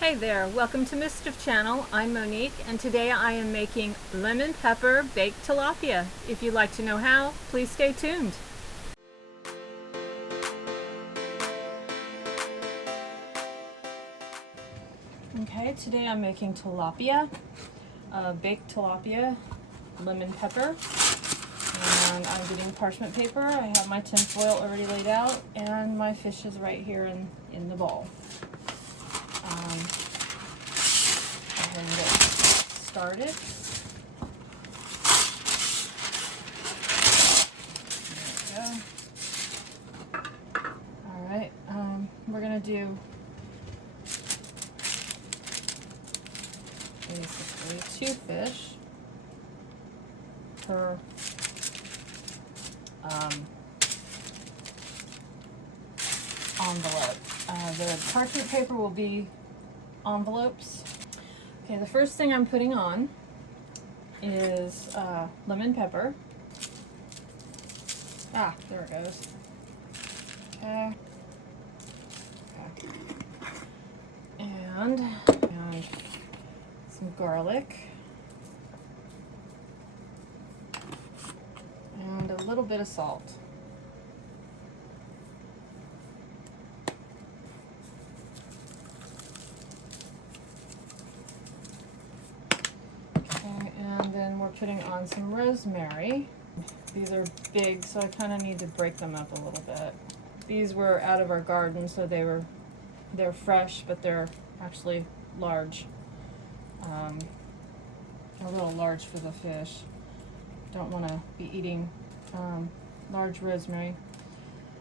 Hey there, welcome to Mischyf channel. I'm Monique and today I am making lemon pepper baked tilapia. If you'd like to know how, please stay tuned. Okay, today I'm making tilapia, baked tilapia, lemon pepper, and I'm getting parchment paper. I have my tin foil already laid out and my fish is right here in the bowl. Go ahead and get started. There we go. Alright, we're going to do basically 2 fish per envelope. The parchment paper will be envelopes. Okay, the first thing I'm putting on is lemon pepper. There it goes. Okay. And some garlic. And a little bit of salt. And then we're putting on some rosemary. These are big, so I kind of need to break them up a little bit. These were out of our garden, so they're fresh, but they're actually large. A little large for the fish. Don't want to be eating large rosemary.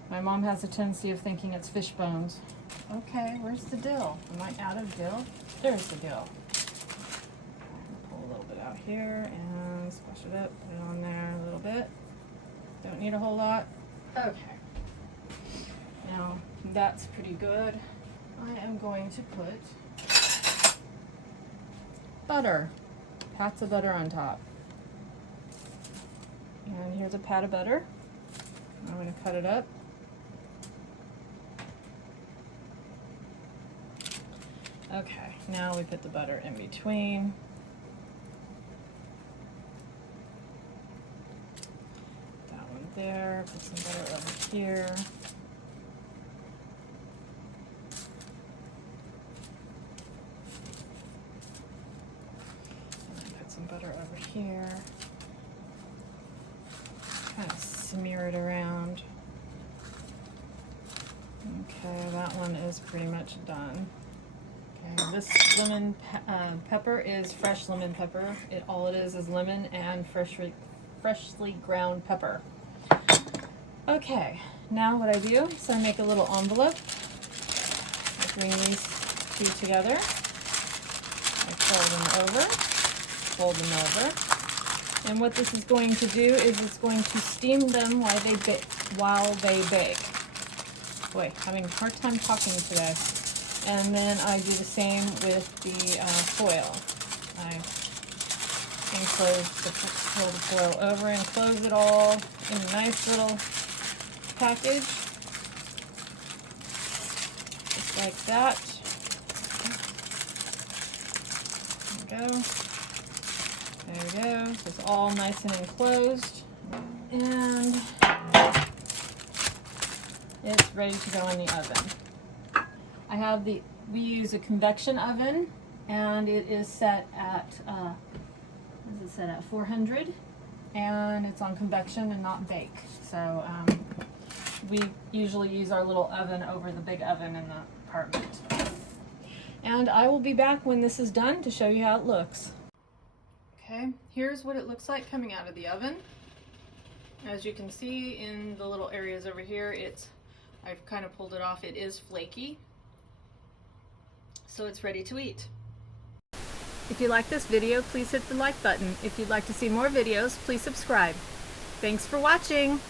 My mom has a tendency of thinking it's fish bones. Okay, where's the dill? Am I out of dill? There's the dill. Out here and squash it up, put it on there a little bit. Don't need a whole lot. Okay. Now that's pretty good. I am going to put butter. Pats of butter on top. And here's a pat of butter. I'm going to cut it up. Okay, now we put the butter in between. There, put some butter over here. And put some butter over here. Kind of smear it around. Okay, that one is pretty much done. Okay, this lemon pepper is fresh lemon pepper. All it is lemon and freshly ground pepper. Okay, now what I do is I make a little envelope. I bring these two together. I fold them over. And what this is going to do is it's going to steam them while they bake. Boy, having a hard time talking today. And then I do the same with the foil. I fold the foil over and close it all in a nice little package, just like that. There we go. There we go. So it's all nice and enclosed, and it's ready to go in the oven. We use a convection oven, and it is set at 400, and it's on convection and not bake. So we usually use our little oven over the big oven in the apartment. And I will be back when this is done to show you how it looks. Okay, here's what it looks like coming out of the oven. As you can see in the little areas over here, I've kind of pulled it off. It is flaky, so it's ready to eat. If you like this video, please hit the like button. If you'd like to see more videos, please subscribe. Thanks for watching.